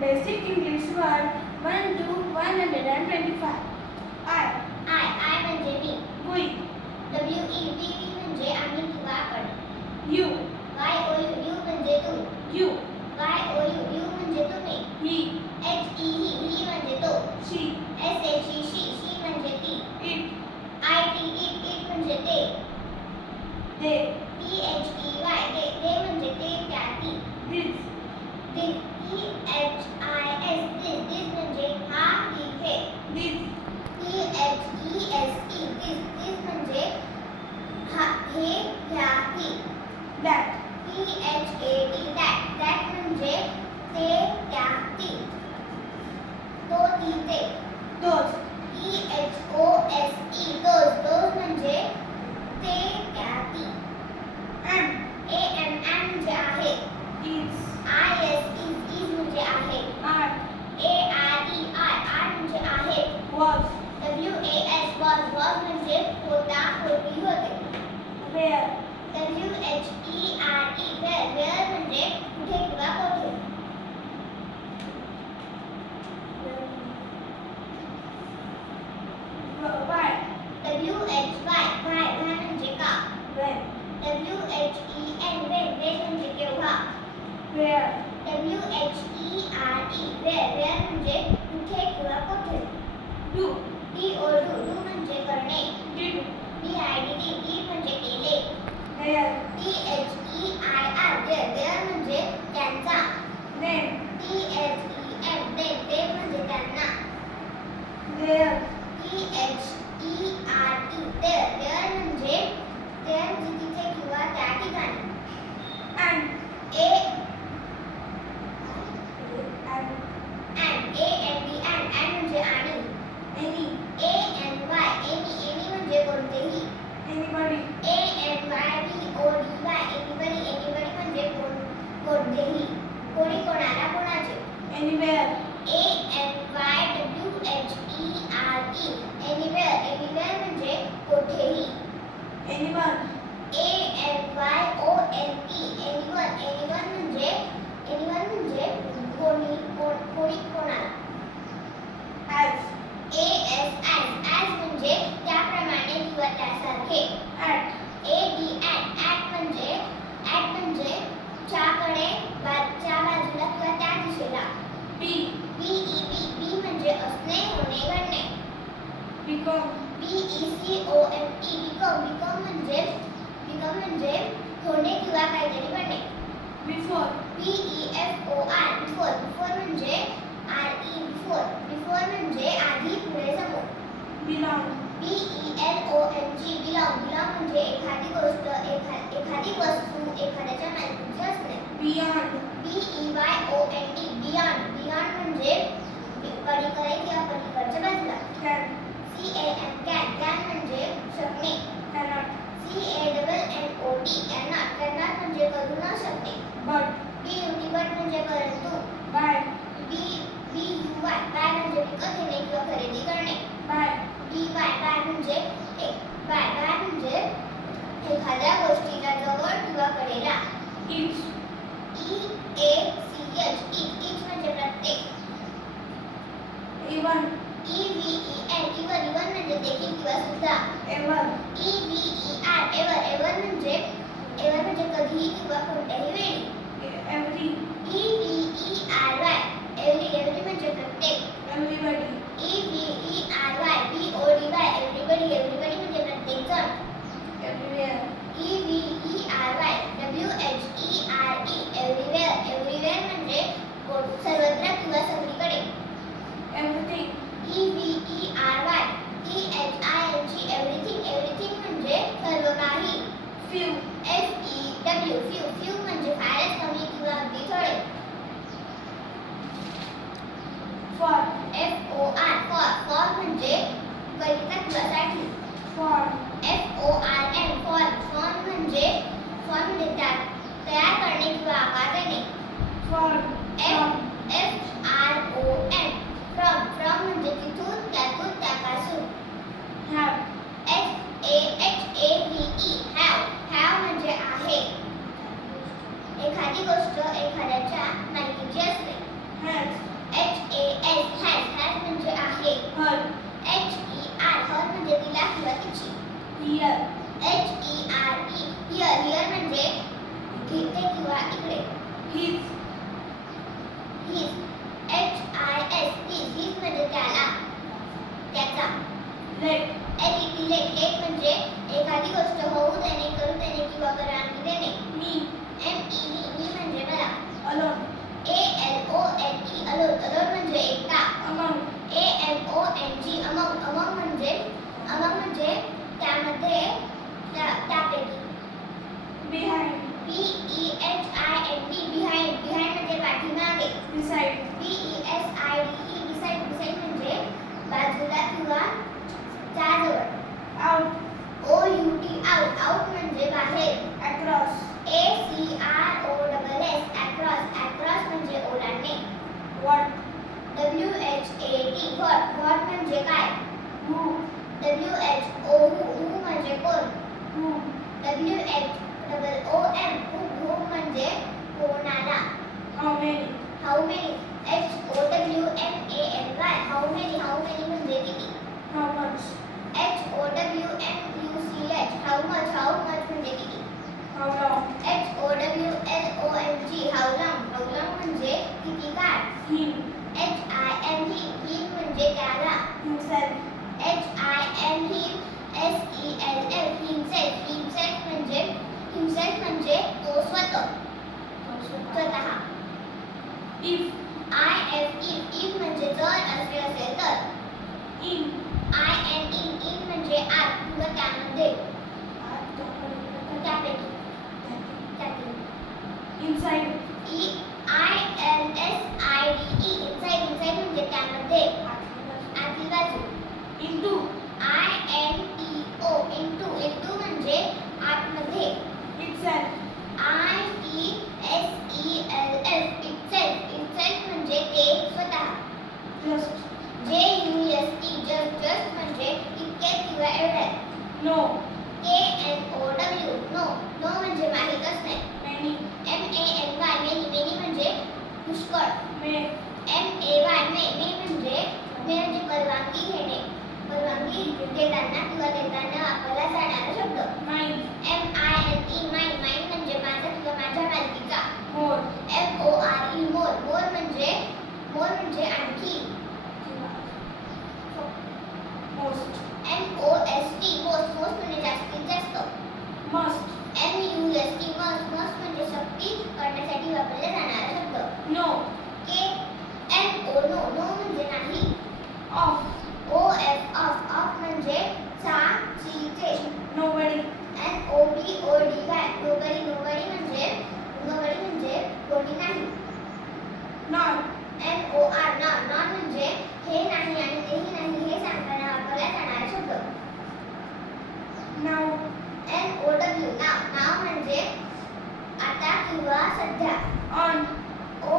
Basic English word 1 to 125. I. I I म्हणजे मी We. W E we we म्हणजे आम्ही किंवा आपण You. Y O U you म्हणजे तू You. Y O U you म्हणजे तुम्ही He. H E he him म्हणजे तो She. S H E she she म्हणजे ती It. I T it it म्हणजे ते They. T H E Y they they म्हणजे ते त्या ती This. T H I S this this म्हणजे हा ही हे This. T H E S E this this म्हणजे हा हे ह्या ही That. T H A T that that म्हणजे ते त्या ती तो ती ते Those. T H O S E those those म्हणजे ते त्या ती Am. ए एम एम म्हणजे आहे Is. I S is is म्हणजे आहे Are. A R E I R म्हणजे आहे Was. W A S was was म्हणजे होता होती होते Where. W H E R E where where म्हणजे कुठे किंवा कोठे Why. W H Y why why म्हणजे का When. W H E N when when म्हणजे केव्हा Where. W H E R E where where म्हणजे कुठे किंवा कोठे Do. D O do do म्हणजे करणे Did. D I D did did म्हणजे केले. T H E I R their their म्हणजे त्यांचा Then. T H E M them them म्हणजे त्यांना There. T H E R E there there Anyone. A N Y O N E. Anyone. Anyone. B E L O N G belong belong म्हणजे एखादी गोष्ट एखा एखादी वस्तू एखाद्याच्या मालकीची असणे Beyond. B E Y O N D beyond beyond म्हणजे पलीकडे किंवा पलीकडच्या बाजूला. C A M can can म्हणजे शकणे Cannot. C A double N O T cannot cannot म्हणजे करू न शकणे But. B U T but म्हणजे परंतु Buy. B B U Y buy म्हणजे विकत घेणे किंवा खरेदी करणे Buy. बी वाय बाय म्हणजे एक. बाय बाय म्हणजे एखाद्या गोष्टीला जवळ किंवा कडेला. Each. E A C H each each म्हणजे प्रत्येक. Even. E V E N even even म्हणजे देखील किंवा सुद्धा. Ever. E V E R ever ever म्हणजे एवर म्हणजे कधीही किंवा कोणत्याही वेळी. Every. E V E R Y every every म्हणजे प्रत्येक. Everybody. E V E R Y B everybody, everybody with different things on. W E V E R Y W H E. Kavita तुलासाठी form F O R M form form म्हणजे form देतात. तयार करणे किंवा आकार देणे form F F R O M from from म्हणजे तिथून त्यातून त्यापासून. Have H A H A V E have have म्हणजे आहे. एखादी गोष्ट एखाद्याच्या मालकीची असते. Has H A S has has म्हणजे आहे. हॅज महत्वाची here H E R E here here म्हणजे इथे किंवा इकडे. His his H I S his his म्हणजे त्याला. त्याचा. Let L E T let let म्हणजे एखादी गोष्ट होऊ देणे करू देणे किंवा करांगी देणे. मी एम ई मी म्हणजे मला. अलोन ओ हू म्हणजे कोण? Who? W H double O M who who म्हणजे कोणाला? How many? How many H O W M A N Y how many how many म्हणजे किती? How much? H O W M U C H how much how much म्हणजे किती? How long? H O W L O N G how long how long म्हणजे किती काळ? Him. H I M him him म्हणजे त्याला Himself. H I M he S E L F himself himself म्हणजे himself म्हणजे तो If. I F if if म्हणजे जर असे असेल तर In. आय एन इन इन म्हणजे आत किंवा त्यामध्ये त्यापैकी त्यातील Inside. E I N S I D E inside inside म्हणजे त्यामध्ये आतील बाजू Into. I N T O into into म्हणजे आतमध्ये Itself. I E S E L F itself itself म्हणजे ते स्वतः Just. U S T just just म्हणजे इतके किंवा एवढे No. डब्ल्यू नो नो म्हणजे माहीतच नाही Many. वाय मेनी मेनी म्हणजे पुष्कळ May. ए वाय मे मे म्हणजे मे म्हणजे परवानगी घेणे परवानगी देताना किंवा देताना वापरला जाणारा शब्द Mine. M I N E mine mine म्हणजे माझा किंवा माझ्या मालकीचा More. M O R E more more म्हणजे मोर म्हणजे आणखी Most. M O S T most most म्हणजे जास्तीत जास्त Must. M U S T must must म्हणजे सक्ती करण्यासाठी वापरला जाणारा शब्द No. के एन ओ नो नो म्हणजे नाही Off. O F off off म्हणजे चा ची चे Nobody. N O B O D Y nobody nobody म्हणजे नोबडी म्हणजे कोणी नाही Not. N O R not not म्हणजे हे नाही आणि तेही नाही हे सांगताना वापरला जाणारा शब्द Now. N O W now now म्हणजे आता किंवा सध्या On. O. O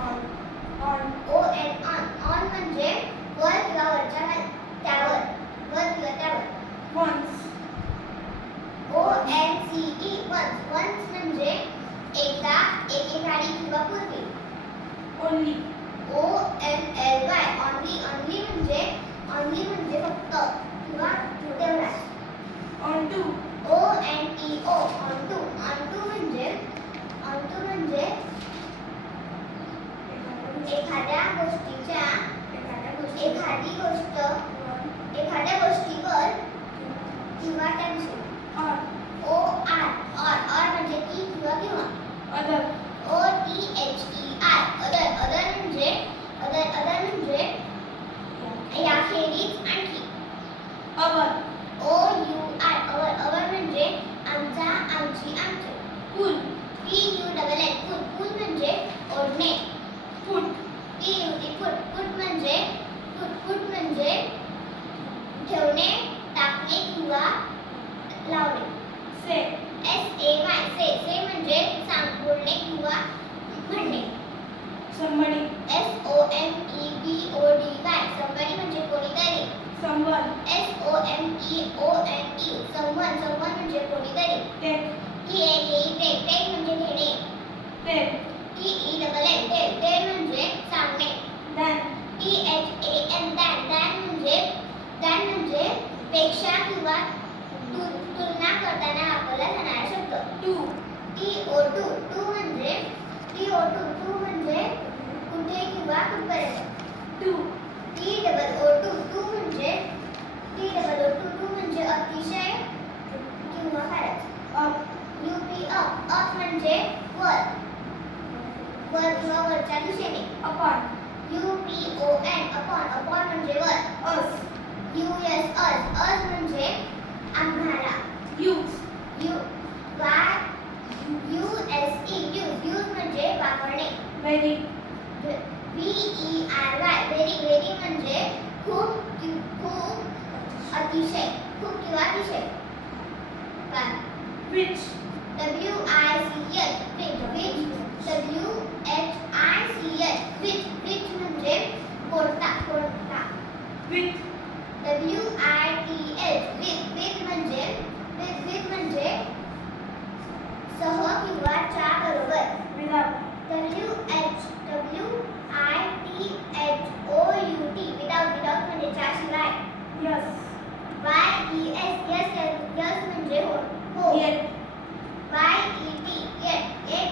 on on म्हणजे वर किंवा वरच्या त्यावर वर किंवा त्यावर. Once O N C E once once म्हणजे एकदा एकेकाळी किंवा पूर्वी. Only. O N L Y only only म्हणजे ऑनली म्हणजे फक्त किंवा तेवढाच On to. O N T O on to on to म्हणजे ऑन टू म्हणजे एखाद्या गोष्टीच्या एखाद्या गोष्टी एखादी गोष्ट एखाद्या गोष्टीवर किंवा त्याविषयी Or. O R or or म्हणजे की किंवा किंवा Other. O T H E I other other म्हणजे अदर अदर म्हणजे याखेरीज आणखी Our. ओ यू आय अवर अवर म्हणजे आमचा आमची आमचे Pull. P U double N फूट फूट म्हणजे ओढणे Put. P U T put put म्हणजे फूट फूट म्हणजे ठेवणे टाकणे किंवा लावणे Say. एस ए वाय से से म्हणजे सांग बोलणे किंवा म्हणणे Somebody. S O M E B O D Y somebody म्हणजे कोणीतरी Someone. S O M E O N E someone someone म्हणजे कोणीतरी Take. टी ए के ई टेक टेक म्हणजे घेणे Tell. टी ई डबल आवडणे Very. V E R Y. Very, very म्हणजे खूप खूप अतिशय खूप किंवा अतिशय Which. W I C H. Which. Which. W H I C H. Which. Which म्हणजे कोणता कोणता Which. W I T H. Which. Which म्हणजे Which. Which म्हणजे सह किंवा च्या बरोबर विदाउट W-H-W-I-T-H-O-U-T without without म्हणजे त्याशिवाय yes Y E S yes yes म्हणजे हो yet Y E T yet yet